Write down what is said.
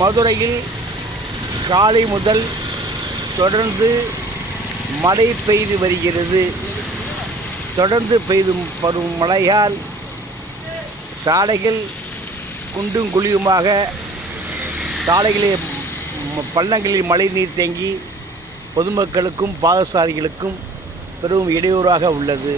மதுரையில் காலை முதல் தொடர்ந்து மழை பெய்து வருகிறது. தொடர்ந்து பெய்து வரும் மழையால் சாலைகள் குண்டும் குழியுமாக, சாலைகளில் பள்ளங்களில் மழை நீர் தேங்கி பொதுமக்களுக்கும் பாதசாரிகளுக்கும் பெரும் இடையூறாக உள்ளது.